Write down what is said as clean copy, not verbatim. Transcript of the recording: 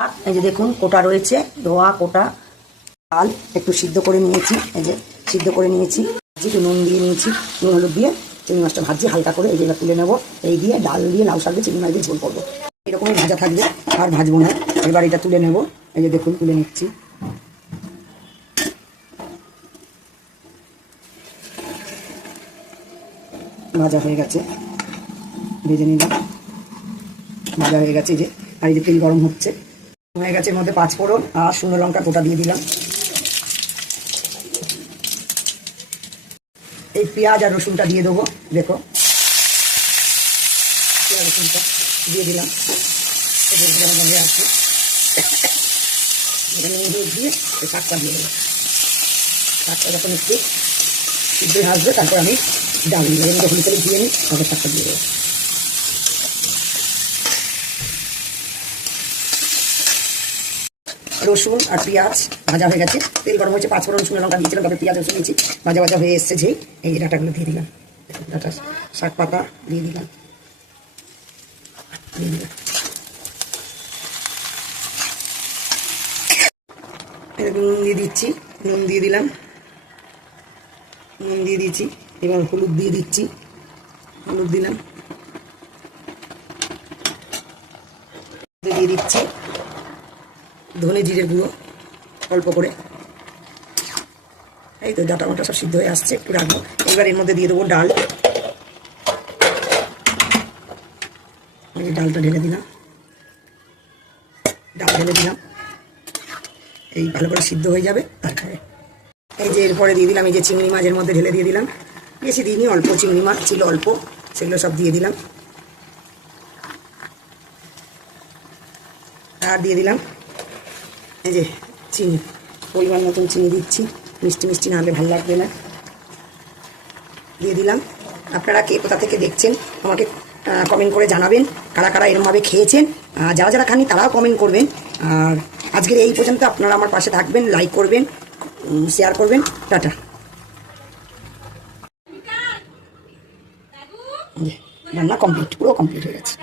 এই যে দেখুন কোটা রয়েছে, ধোয়া কোটা ডাল একটু সিদ্ধ করে নিয়েছি। এই যে সিদ্ধ করে নিয়েছি, একটু নুন দিয়ে নিয়েছি, নুন হলুদ দিয়ে চিংড়ি মাছটা ভাজি হালকা করে। এই যে তুলে নেবো, এই দিয়ে ডাল দিয়ে লাউ শাক দিয়ে চিংড়ি মাছ দিয়ে ঝোল করবো। এরকমই ভাজা থাকবে, আর ভাজবো না। এবার এটা তুলে নেবো। এই যে দেখুন তুলে নিচ্ছি। ভাজা হয়ে গেছে, ভেজে নিলাম। ভাজা হয়ে গেছে যে, আর এই যে তেল গরম হচ্ছে, হয়ে গেছে। এর মধ্যে 5 ফোড়ন আর শুকনো লঙ্কা কোটা দিয়ে দিলাম। এই পেঁয়াজ আর রসুনটা দিয়ে দেবো। দেখো পেঁয়াজ রসুনটা দিয়ে দিলাম। আসছে দিয়ে শাকটা দিয়ে দেবো। শাকটা যখন একটু সিদ্ধ আসবে তারপর আমি ডাল দিয়ে দেবো। যখন করে দিয়ে নিই তারপর শাকটা দিয়ে দেবো। রসুন আর পেঁয়াজ ভাজা হয়ে গেছে, তেল গরম হয়েছে। 5 ফোড়ন শুকনো লঙ্কা দিয়েছিলাম, তারপরে পেঁয়াজ রসুন দিয়েছি। ভাজা ভাজা হয়ে এসছে যেই, এই ডাঁটাগুলো দিয়ে দিলাম। ডাঁটা শাক পাতা দিয়ে দিলাম। নুন দিয়ে দিচ্ছি, নুন দিয়ে দিলাম, নুন দিয়ে দিয়েছি। এবার হলুদ দিয়ে দিচ্ছি, হলুদ দিলাম। দিয়ে দিচ্ছি ধনে জিরে গুঁড়ো অল্প করে। এই তো ডাঁটা মাটা সব সিদ্ধ হয়ে আসছে, একটু রাখবো। এবার এর মধ্যে দিয়ে দেবো ডাল। এই ডালটা ঢেলে দিলাম, ডাল ঢেলে দিলাম। এই ভালো করে সিদ্ধ হয়ে যাবে তারপরে এই যে এরপরে দিয়ে দিলাম এই যে চিংড়ি মাছের মধ্যে ঢেলে দিয়ে দিলাম। বেশি দিইনি, অল্প চিংড়ি মাছ ছিল অল্প, সেগুলো সব দিয়ে দিলাম। আর দিয়ে দিলাম এই যে চিনি, পরিমাণ মতন চিনি দিচ্ছি। মিষ্টি মিষ্টি না হলে ভালো লাগবে না। দিয়ে দিলাম। আপনারা কে কোথা থেকে দেখছেন আমাকে কমেন্ট করে জানাবেন, কারা কারা এরমভাবে খেয়েছেন। যারা যারা খাননি তারাও কমেন্ট করবেন। আর আজকের এই পর্যন্ত। আপনারা আমার পাশে থাকবেন, লাইক করবেন, শেয়ার করবেন। টাটা। রান্না কমপ্লিট, পুরো কমপ্লিট হয়ে গেছে।